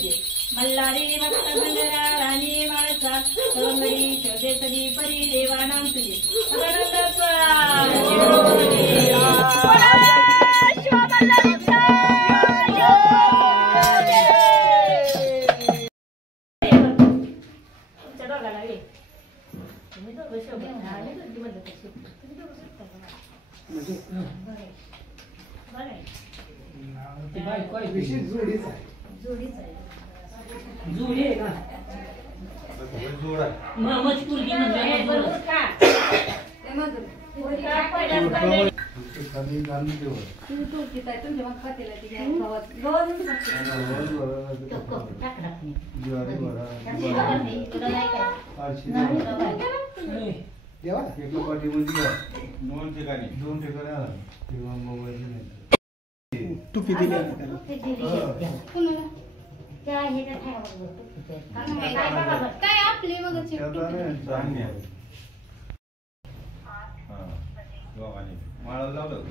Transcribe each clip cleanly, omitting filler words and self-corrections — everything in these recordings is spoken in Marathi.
तुझे मल्हारी भक्त मंडळा राणी माळसा सवंगडी शोधे सदी परी देवानाम तुझे जुडी आहे ना जोड आहे मामाची मुलगी म्हणजे बरोबर का ते मधून खाली गाणी देऊ तू तू किती तुमच्या मग खातेला ती गावात गावातून टाक ज्वारी बरा देवा एका पाठीमध्ये दोन ठिकाणी आला किंवा मोबाईल नाही टुपी दिली त्याला काय आपली मग माळा लावलं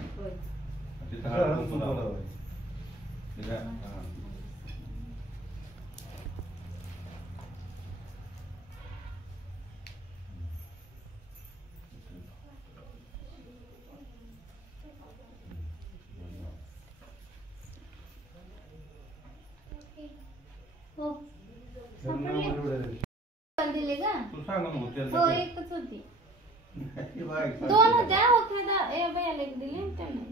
दिले का तू सांग हो एकच होती दोन होत्या ओके बायाला एक दिली त्यांना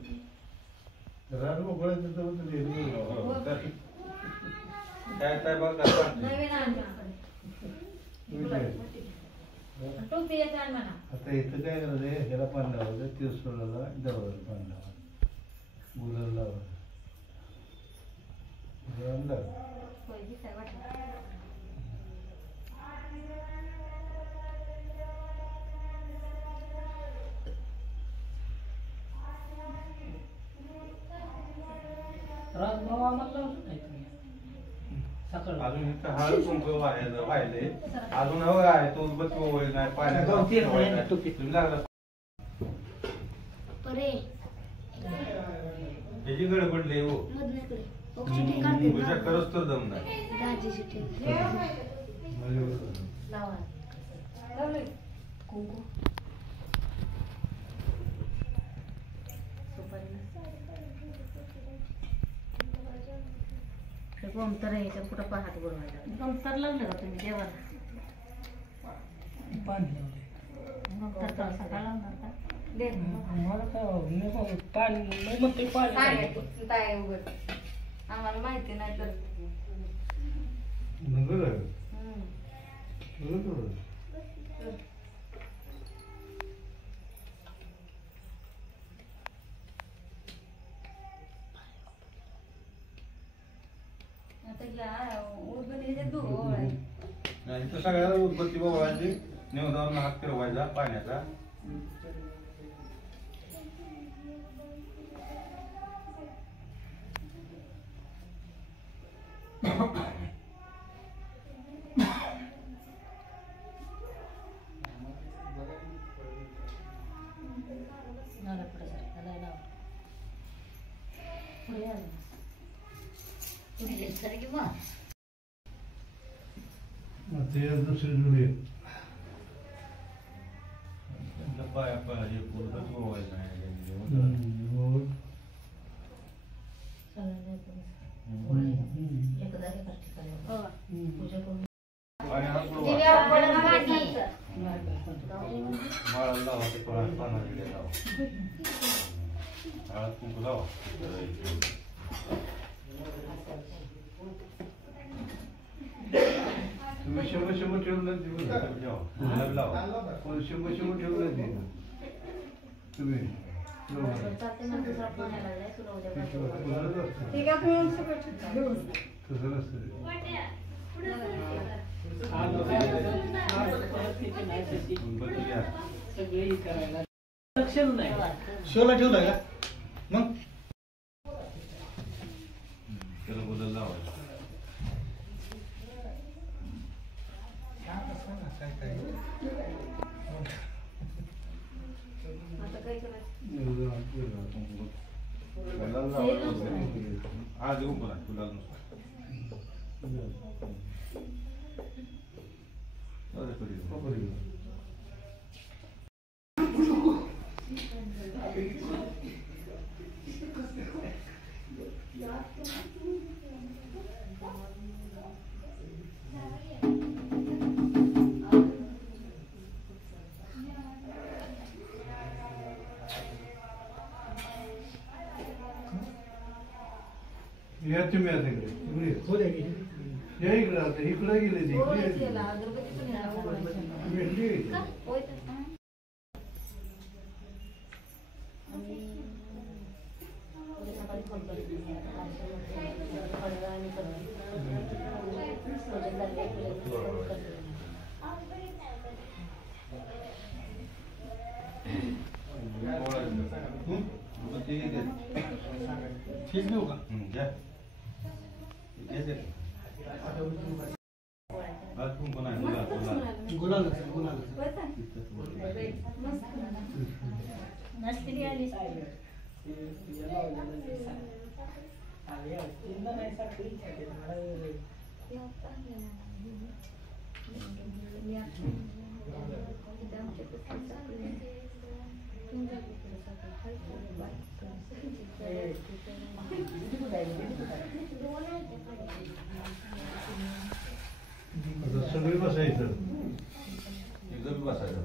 टोपी येते म्हणा आता इथं काय करायचं ह्याला पान लावायचं तिरसोळाला जवळ पान लावायचं गुलाला लावायचं राजभाऊ आम्हाला लावलं नाही तुम्ही सकाळ अजून इथं हळद कुंकू वाहिले अजून हवं आहे तो उदबत्ती वगैरे नाही पाण्यात तुम्ही लागला ह्याची गडबडले हो करच तर दम नाही गोमतर याच्या कुठं पहाट बनवायला गोमतर लावलं का तुम्ही देवाला पाणी लावले गोमतर तर सकाळ लावणार का दे मला काय पाणी नाही मग ते पाणी उघड आम्हाला माहिती नाही तर सगळ्याला उदबत्ती बघायची नेवदावरून हात फिरवायचा पाण्याचा दुसरी जुडी पाया पाहिजे पूर्णच बघायचं माळा लावा ते पाना दिले लावा हळद कुंकू लावा तुम्ही 100 ठेवलं गुलाब लावा 100 ठेवलं तुम्ही शोला ठेवलाय का मग त्याला बदल लावा आज येऊन बोला तुला या तुम्ही आता इकडे या इकडे आता इकडे गेले ते भेटली ठीक घेऊ का सगळी बसायचं एकदम बसायचं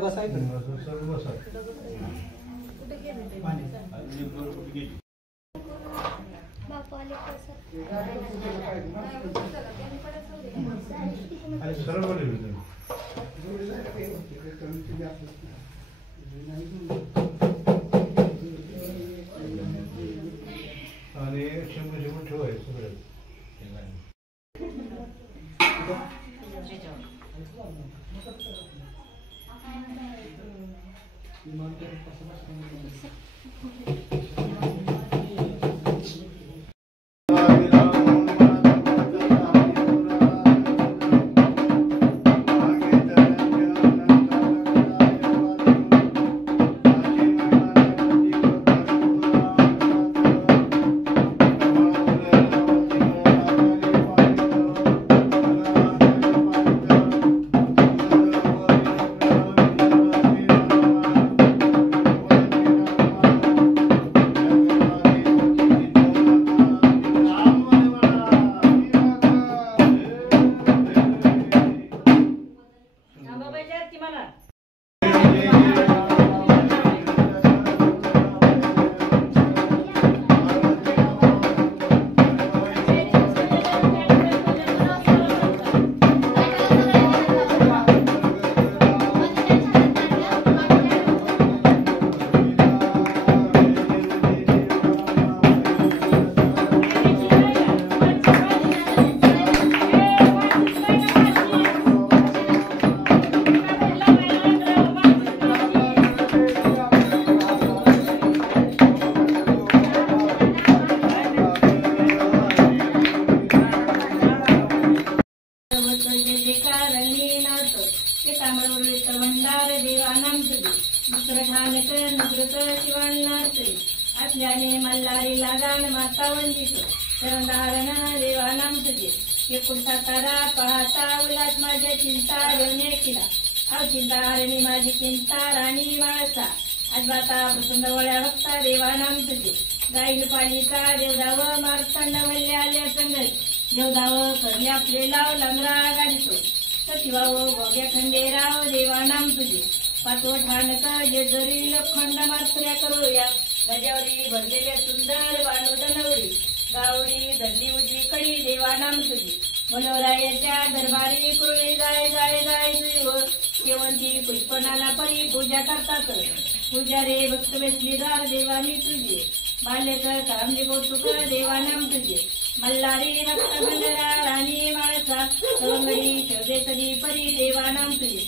बसायचं सर्व बसायचं सर्व आणि 100 ठेवायचं सगळं असल्याने मल्हारी लागान माता वंदित शरणधारण देवानाम तुझे एकूण सातारा पाहता उलास माझ्या चिंता देवने केला हा चिंता हरणी माझी चिंता राणी माळसा आजबाता प्रसंगवळ्या भक्ता देवानाम तुझे गाईल पालिका देवदाव मार्तंड वल्ले आल्या संगत देवदाव करले आपले लाव लंगरा गाडीतो सतीवाव भोग्या खंडेराव देवानाम तुझे पाचव ठाणक जेजरी लोखंड मार्तऱ्या करूया गजावरी भरलेल्या सुंदर बाणोदनवरी गावडी धरली उजवीकडे देवानाम तुझी मनोरायाच्या दरबारी कुरळी जाय जाय जाय तुझीवर शेवंती पुष्पनाला परी पूजा करतात पूजारे भक्त वेसलीदार देवानी तुझे बाल्यक कामजी कौतुक देवानाम तुझे मल्हारी भक्त भंडारा राणी माळसा सवंगडी शोधे कधी परी देवानाम तुझे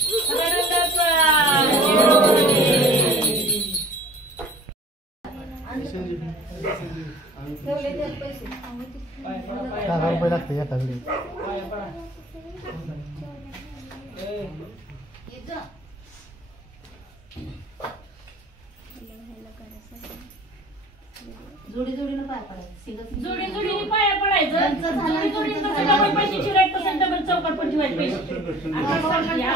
जोडी जोडीने पाया पडायचं जोडी जोडीने पाया पडायचं करायचं तुम्ही जोडीचं कसं डबल पैसे शिवाय तसं डबल चौकट पण शिवाय पैसे आता सारखं घ्या.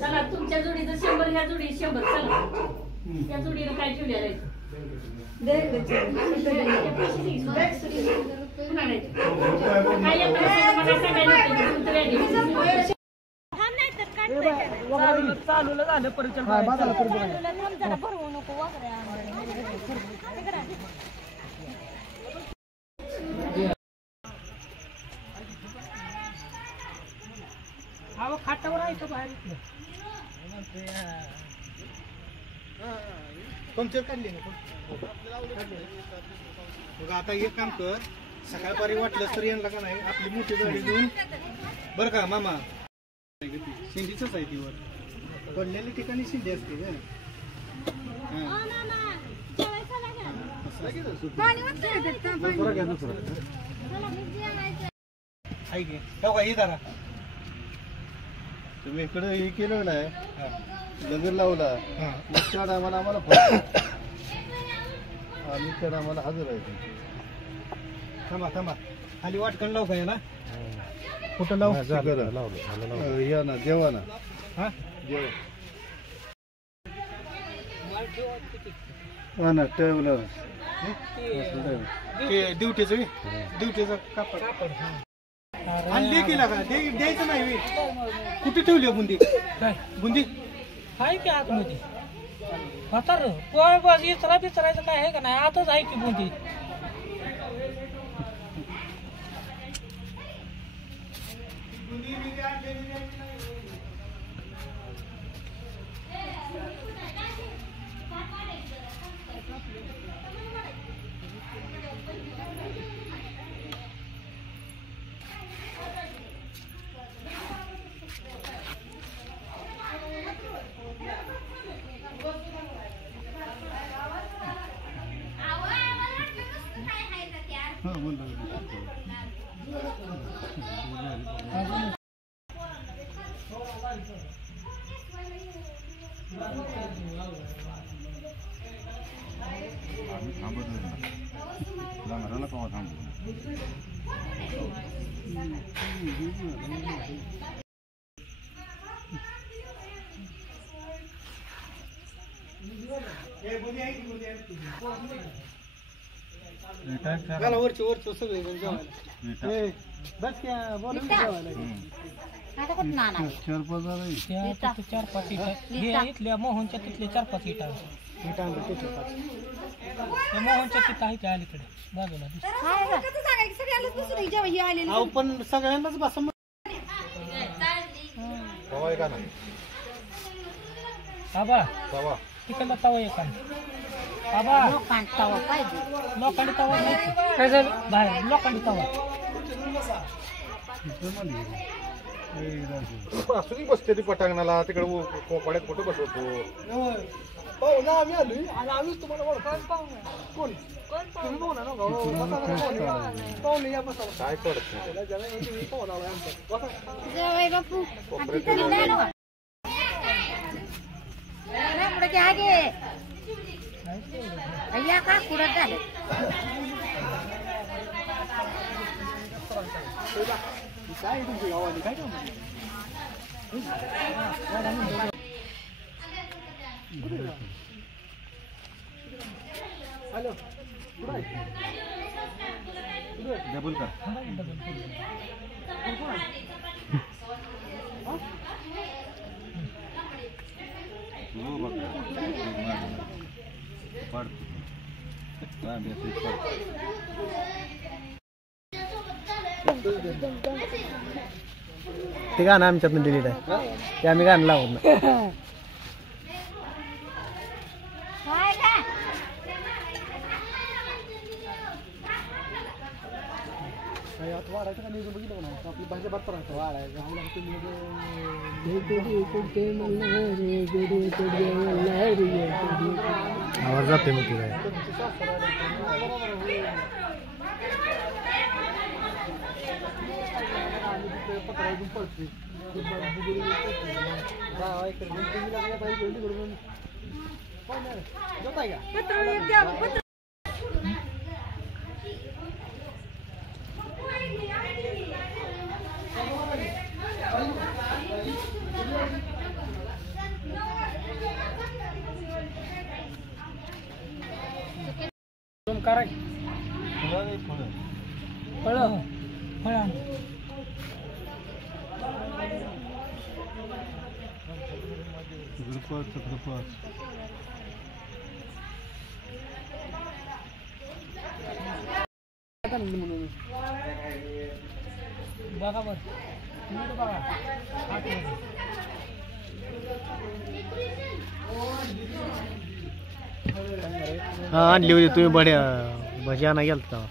चला तुमच्या जोडीचं 100 ह्या जोडी 100 चला त्या जोडीला काय ठेवल्या चालू झालं परिचय खाटावर आहे का बाहेर पंक्चर काढली ना आता एक काम कर सकाळपारी वाटलं तर यांना का नाही आपली मोठी गाडी घेऊन बरं का मामा शिंदीच आहे ती वर पडलेल्या ठिकाणी शिंदी असते का तुम्ही इकडे हे केलं नाही लगर लावला चढ आम्हाला आम्ही चढ आम्हाला हजर आहे थांबा थांबा खाली वाटकण लावू का ना कुठं लावू या ना जेवा ना हा जेवा हा ना ठेवलं ड्युटीचं कापड आणली केला का द्यायचं नाही कुठे ठेवली बुंदी काय बुंदी आहे की आतमध्ये म्हातार पोय बस इचरा बिचरायचं काय आहे का नाही आताच आहे की बुंदी वरच सगळे चार पाच इथल्या मोहनच्या तिथले 4-5 इटा मोहनच्या तिथं आहे त्या अलीकडे बाजूला पण सगळ्यांनाच बसा आबा तिकडला तवा एक आबा लोखंडी तवा नाही काय झालं बाहेर लोखंडी तवा असू बसते ती पटांगणाला तिकडे कोपाड्यात कुठं बसवतो पाहुणा आम्ही आलोय आणि आम्हीच तुम्हाला ओळखायला पाहुणा कोण पाहुणे या बसा काय पडत भैया का कुरत झाले काय तुमच्या गावाने काय काम हॅलो डबल का ते गाणं आमच्यातून डिलीट आहे ते आम्ही गाणं लावत नाही आता वाढायचं का नियोजन बघितलं ना आपली भाजी बात राहतो वाढायचं आवाज जाते मग काय कराय फळ बघा बरं बघा हा आणली होती तुम्ही बड्या भजी आणा गेलता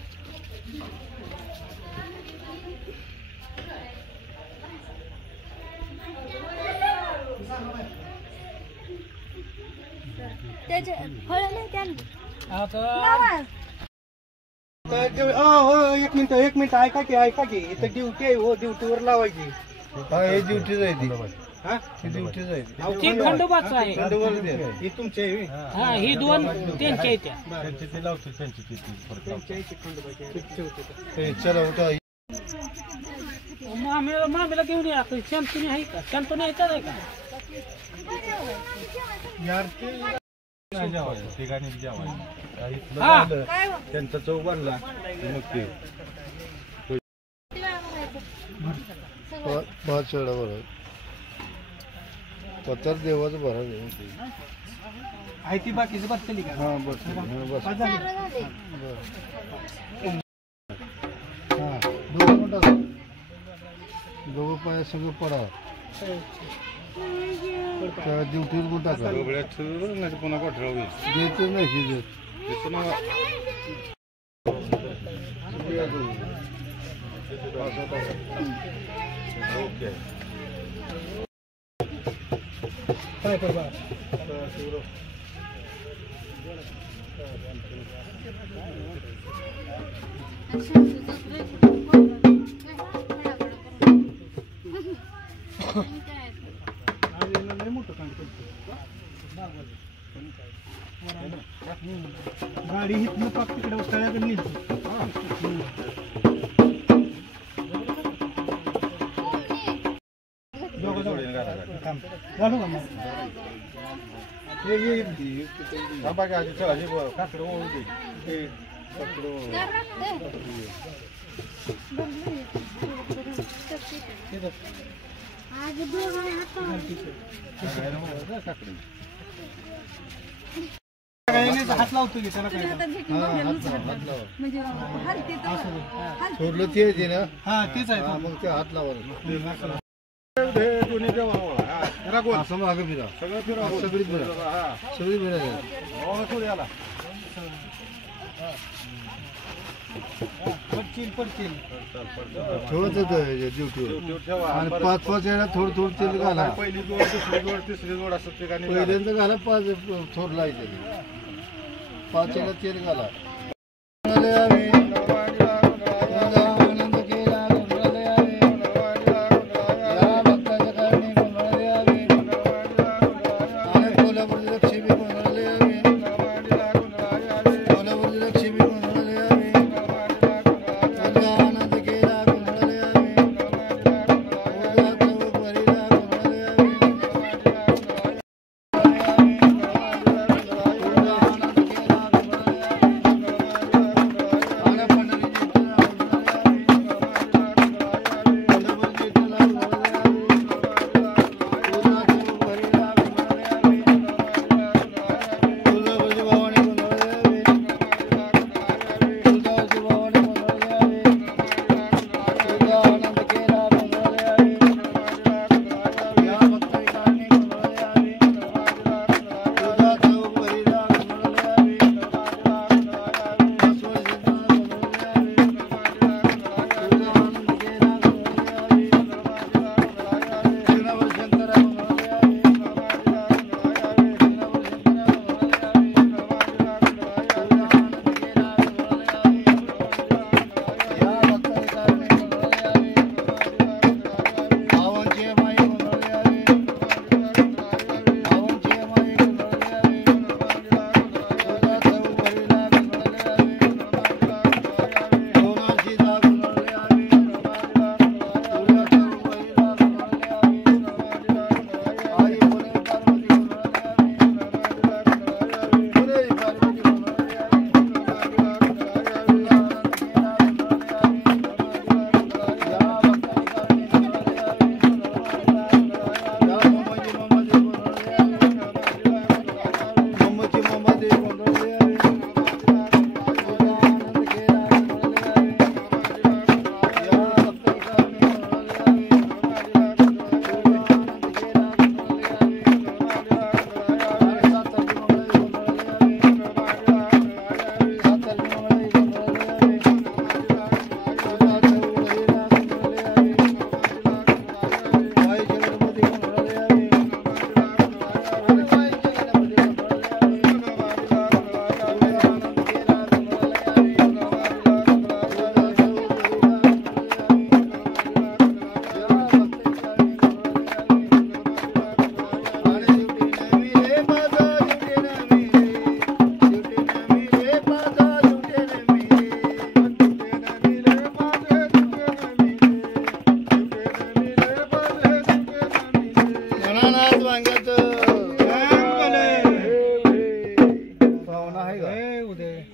एक मिनिट ऐका की इथं ड्युटी आहे हो ड्युटीवर लावायची ड्युटी जायची ड्युटी जायची खंडोबाच आहे ही तुमची आहे हा ही दोन त्यांच्या येत्या चला उठा मामीला घेऊन या शंतनी आहे का शंतनी आहे का नाही का यार त्यांचा चौक बांधला मग ते भात शेळा बरं पत्तर देवाचं बरं आहे ती बाकीची बस केली का हां बस हां दोघं मोठा दोघं पाय सगळं पडा त्या ड्युटीवर मोठा का पुन्हा कोठरा होईल देते नाही ओके काय करवा गाडी हिथनं पाक तिकडे उचलायला नेली हात लावतो की त्याला काय सोडलं ते ना हा तेच आहे मग ते हात लावा असं मागं फिरा सगळं फिरा सगळी फिरा सगळी फिरा पडतील ठेवत ड्युटीवर आणि 5-5 वेळा थोडं तेल घाला पहिली जोड दुसरी जोड तिसरी जोड असं ठिकाणी पहिल्यांदा घाला 5 थोड लायचे 5 वेळा तेल घाला आनंद केला कोल्हापूरची लक्ष्मी कोणाला यावी कोल्हापूरची लक्ष्मी कोणाला यावी आनंद केला कोणाला यावी परिला कोणाला यावी आनंद केला कोणाला यावी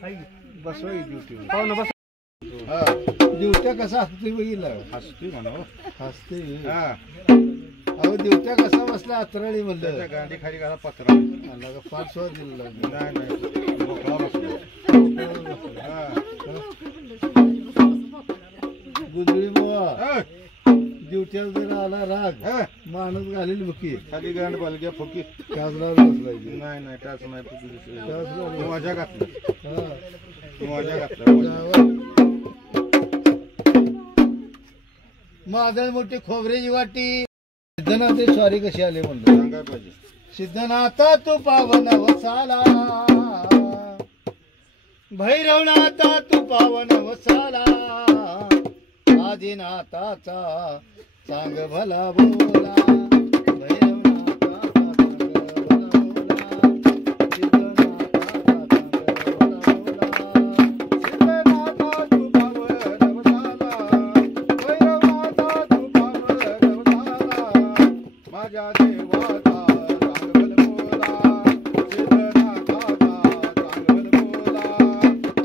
बसवा ड्युटी पाहुणं बस हा ड्युट्या कसा हसते बघितलं हसतोय म्हणा हसते हा अहो ड्युट्या कसा बसला अत्रळी म्हणलं त्याच्या गांडी खाली घाला पत्रा आला का 5 वाज दिला नाही नाही मोकळा बसलो हा गुजळी बुवा हा. ड्युट्याला जर आला राग हा. माणूस घालील बुकी खाली गांड बलग्या फुकी त्याचला बसलायची नाही नाही त्याच नाही फुकी त्याचला मजा घातलं हा मजा घातलं माझा मोठी खोबऱ्याची वाटी सिद्धनाथे स्वारी कशी आले म्हणलं सांगाय पाहिजे सिद्धनाथा तू पावन वसाला भैरवनाथा तू पावन वसाला आदिनाथाचा सांग भला बोला भैरवनाथाचा सांग भला बोला सिद्धनाथाचा सांग भला बोला माझ्या देवाचा चांगल बोला सिद्धनाथाचा चांगल बोला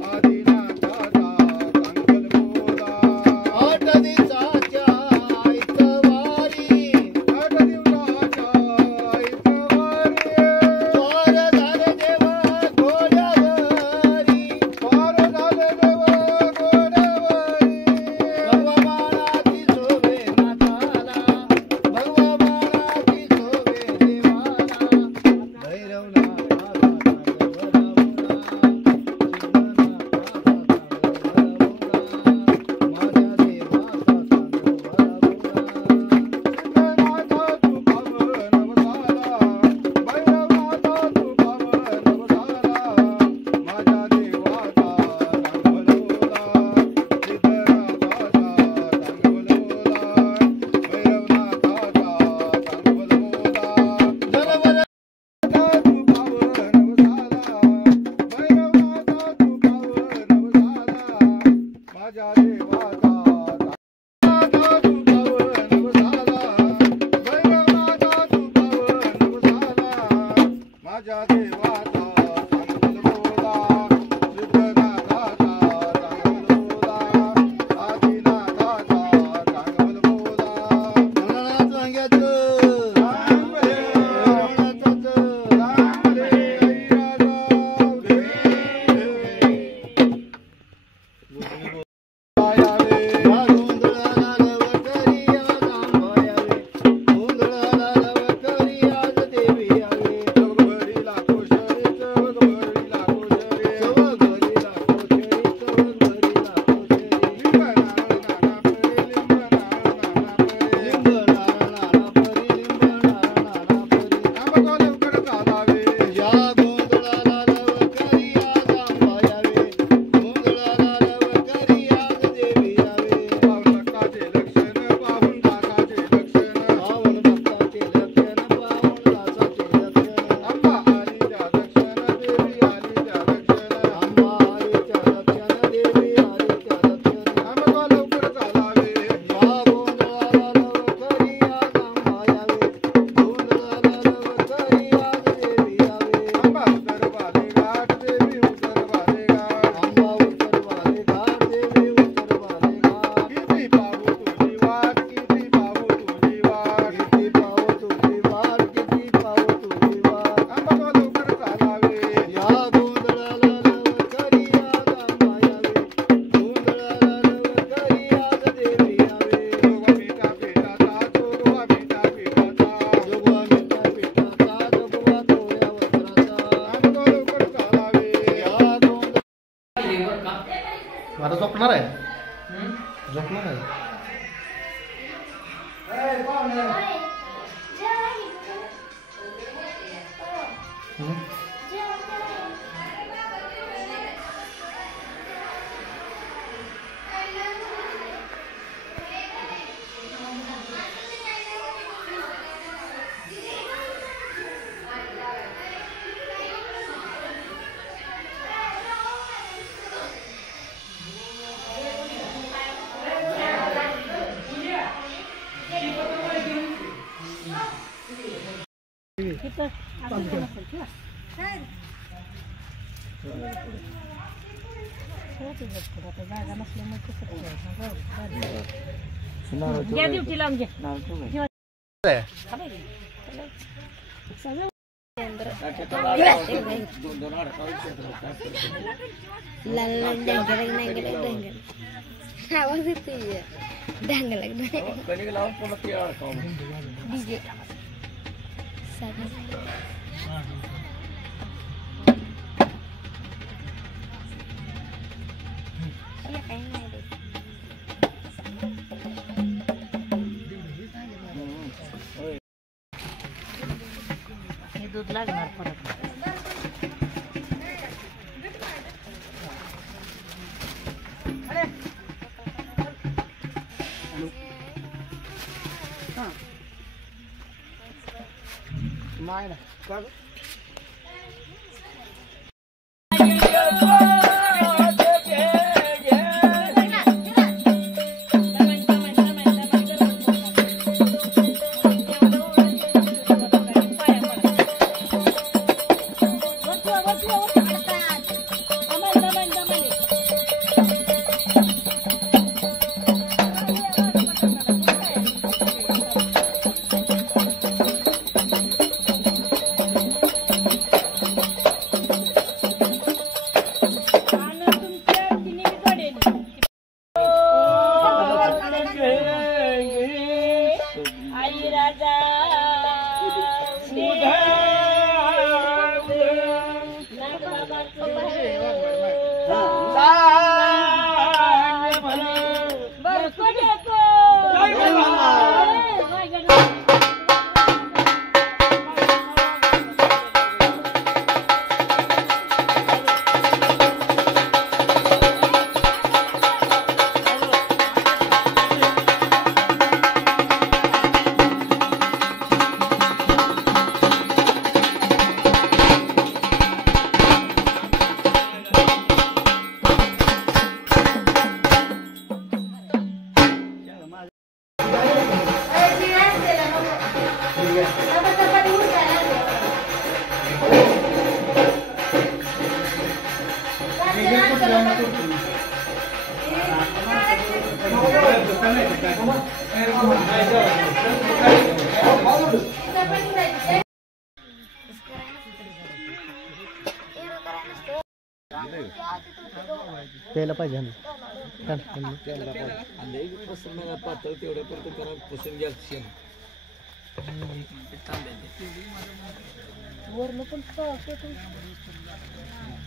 आदिनाथाचा चांगल बोला आठ दिवसाच्या ऐतवारी स्वार झाले देव घोड्यावरी भगवा बाणाची शोभे नाथाला भगवा बाणाची शोभे देवाला भैरवनाथाचा चांगल बोला माझ्या देवाचा माझ्या देवाचा माझ्या देवाचा चांगल बोला सिद्धनाथाचा चांगल बोला आदिनाथाचा चांगल बोला भोलानाथ वांग्याचं आता झोपणार आहे झोपणार आहे जागा नसल्यामुळे कसं घ्या ड्युटी लावून घ्या आवाज येतोय डांगला डीजे दूध लागणार परत माय ना प्यायला पाहिजे पातळ तेवढ्या परत करा पुसून घ्या शेण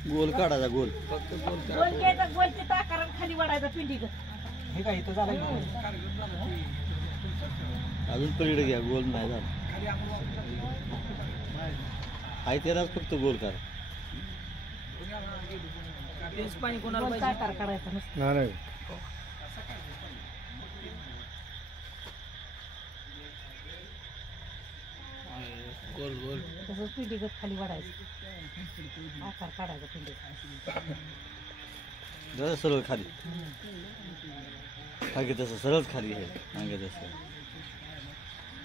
गोल काढायचा गोल फक्त गोल गोल घ्यायचा गोलच्या ताकारात खाली वाढायचा पिंडी हे काय इथं झालं अजून पलीकडे घ्या गोल नाही झाला आहे त्यालाच फक्त गोल करा तेच पाणी कोणाला पाहिजे ताकार काढायचा नसतं नाही गोल गोल तसंच पिंडीगत खाली वाढायचं आकार काढायचा पिंडी जरा सरळ खाली मागे तसं सरळ खाली आहे मागे तसं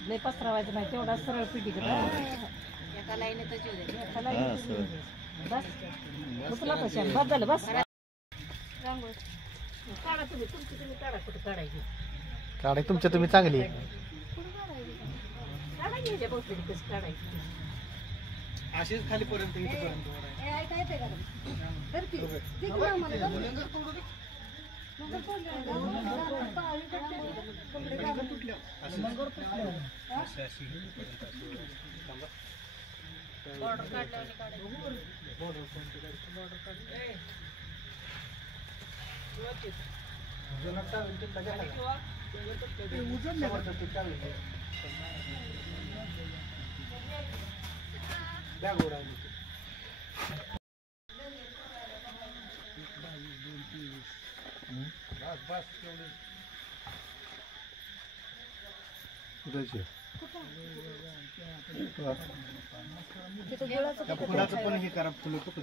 लय पसरवायचं नाही तेवढा सरळ पिंडीगत हा सरळ बस उचला तशा बस झालं बस काढा तुम्ही तुमची तुम्ही काढा कुठं काढायची काढाय तुमच्या तुम्ही चांगली काढा घ्यायच्या बहुतेक कसं काढायची अशीच खाली पर्यंत इथपर्यंत फुलाचं पण हे करा फुलं कुठं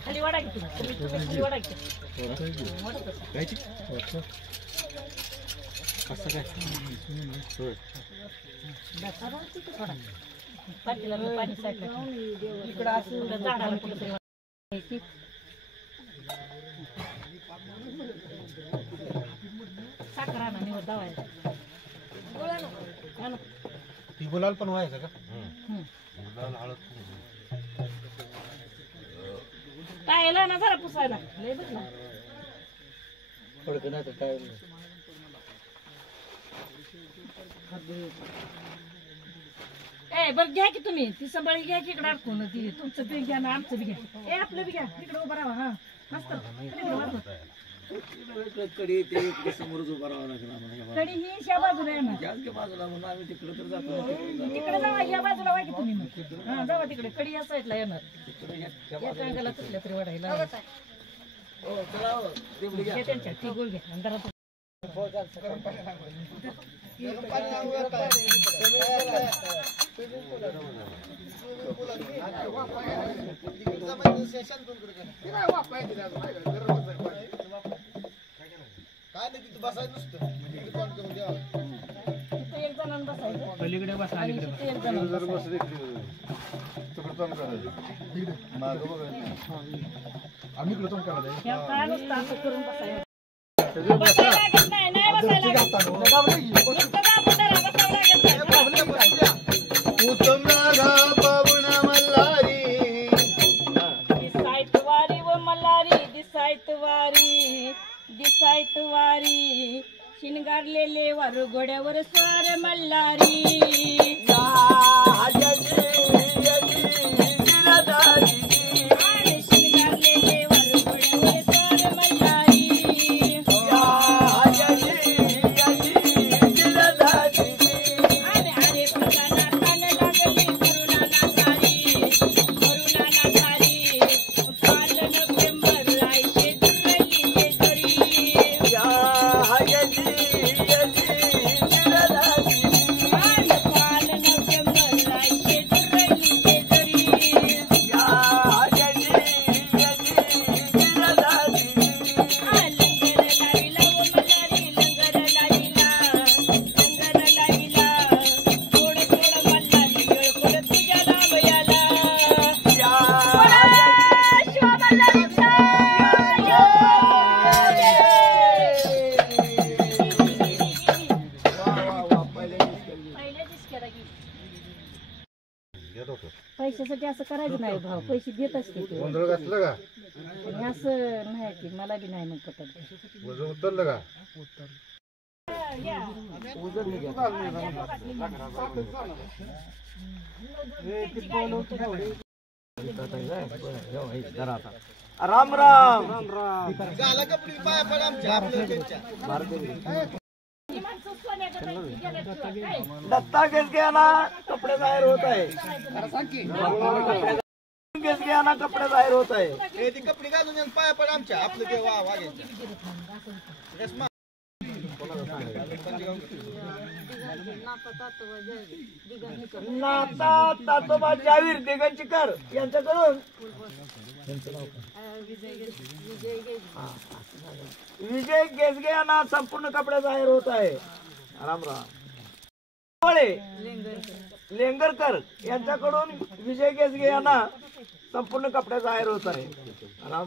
खाली वाडा की खाली वाडा की असं काय पाणी साईडला इकडं असं झाडाला कुठेतरी साखर आणा निवड दावायला ती गुलाल पण व्हायचं का? टायला ना जरा पुसायला लय बघ ना ए बरं घ्या की तुम्ही ती संभाळी घ्या की इकडे अडकून ती तुमचं बी घ्या ना आमचं बी घ्या ए आपलं बी घ्या इकडे उभं राहा हा मस्त कडी ही या बाजूला आहे ना तिकडे जावा या बाजूला वा की तुम्ही मग हा जावा तिकडे कडी या साईडला येणार या टांगाला कुठल्या तरी वाढायला त्यांच्या ती गोल घ्या अंधारात काय नाही तिथं बसायचं नुसतं एक जणांना बसायचं पलीकडे बस आणि तिथे एक जणांना आम्ही इकडे तोंड करायचं काय नसतं असं करून बसायचं बसायला लागत नाही नाही बसायला लागत नुसतं दाबून धरा, बसावं लागत नाही. उत्तम रागा पावण मल्हारी दिसायत वारी व मल्हारी दिसायत वारी शिनगारलेले वारू घोड्यावर स्वार मल्हारी शिनगारलेले वारू घोड्यावर स्वार मल्हारी अरे फुलाना तान लागली करुणाना खाली पालन प्रेमर रायचे दुर्रली जरी पैशासाठी असं करायचं नाही भाऊ पैसे देत असते ते. गोंधळ घातलं का आणि असं नाही की मला बी नाही मग पटत वजन उतरलं का राम राम. झाला कपडे पाया पड आमच्या आपल्या त्यांच्या. दत्ता गेसगियाना कपडे जाहीर होत आहे. गेसगियाना कपडे जाहीर होत आहे. हे ती कपडे घालून येऊन पाया पड आमच्या आपलं ते वाघ्याच्या. नाता तातोबा जावीर दिगंचीकर यांच्याकडून विजय गेसगे यांना संपूर्ण कपडे जाहीर होत आहे. राम राम. लेंगरकर यांच्याकडून विजय गेसगे यांना संपूर्ण कपडे जाहीर होत आहे. राम